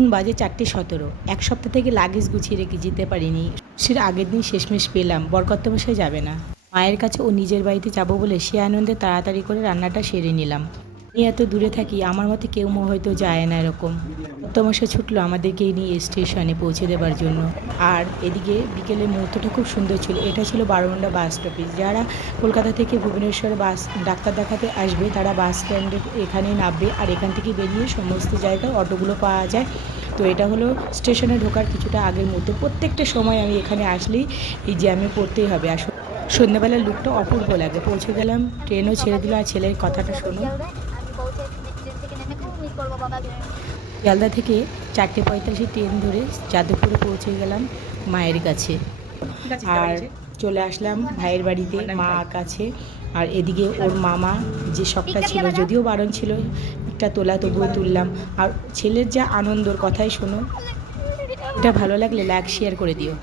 এখন বাজে চারটে সতেরো। এক সপ্তাহ থেকে লাগেজ গুছিয়ে রেখে যেতে পারিনি। সে আগের দিন শেষমেশ পেলাম। বরকর্তমশাই যাবে না। মায়ের কাছে ও নিজের বাড়িতে যাব বলে সে আনন্দে তাড়াতাড়ি করে রান্নাটা সেরে নিলাম। আমি এত দূরে থাকি, আমার মতে কেউ হয়তো যায় না এরকম। তমশা ছুটলো আমাদেরকে নিয়ে স্টেশনে পৌঁছে দেবার জন্য। আর এদিকে বিকেলের মুহূর্তটা খুব সুন্দর ছিল। এটা ছিল বারোমুন্ডা বাস স্টপেজ। যারা কলকাতা থেকে ভুবনেশ্বর বাস, ডাক্তার দেখাতে আসবে, তারা বাস স্ট্যান্ডে এখানে নামবে। আর এখান থেকে বেরিয়ে সমস্ত জায়গায় অটোগুলো পাওয়া যায়। তো এটা হলো স্টেশনে ঢোকার কিছুটা আগের মুহূর্তে। প্রত্যেকটা সময় আমি এখানে আসলেই এই জ্যামে পড়তেই হবে। আর সন্ধ্যাবেলার লুকটা অপূর্ব লাগে। পৌঁছে গেলাম, ট্রেনও ছেড়ে দিল। আর ছেলের কথাটা শোনো পৌঁছে ট্রেন থেকে নেমে বাবা শিয়ালদা থেকে চারটে পঁয়তাল্লিশে ট্রেন ধরে যাদবপুরে পৌঁছে গেলাম মায়ের কাছে। আর চলে আসলাম ভাইয়ের বাড়িতে মা কাছে। আর এদিকে ওর মামা যে শখটা ছিল যদিও বারণ ছিল একটা তোলা তবুও তুললাম। আর ছেলের যা আনন্দর কথাই শোনো এটা ভালো লাগলে লাইক শেয়ার করে দিও।